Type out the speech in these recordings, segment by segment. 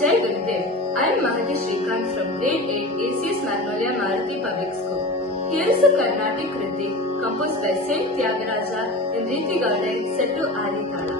Jai Gurudev. I am Mahati Srikanth from Grade 8 ACS Magnolia Maruti Public School. Here is a Carnatic Kriti composed by Saint Tyagaraja in Riti Gaudai set to Adi Tala.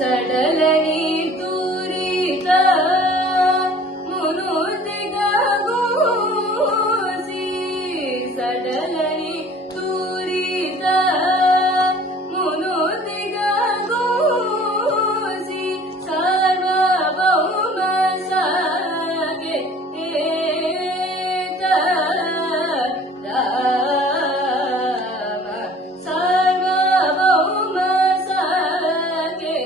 Sadalani turita munutiga gosi Sadalani turita munutiga gosi Sarva bhauma sage eta Rama Sarva bhauma sage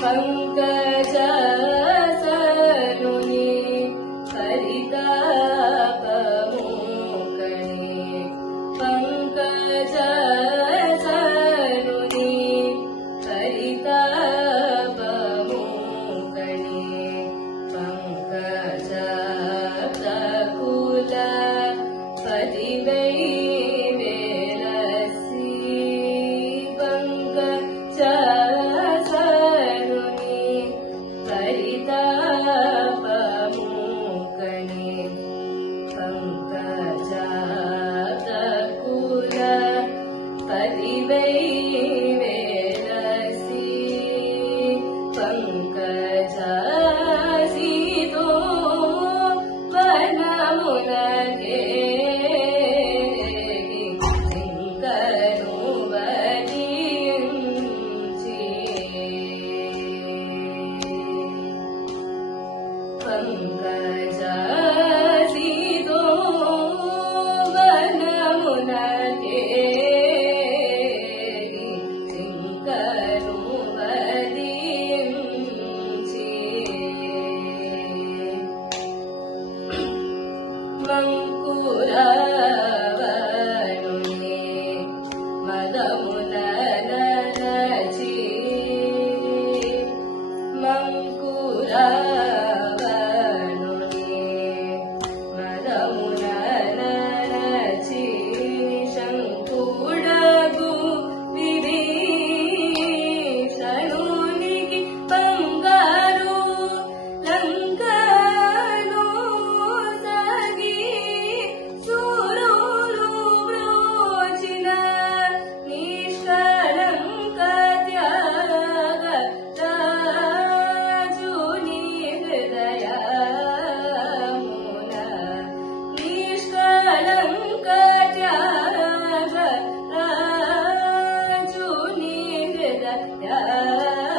Pankaja Saruni Haritapamukani Pankaja Saruni Haritapamukani Pankaja Takula Padivai Velasi Pankaja Yeah.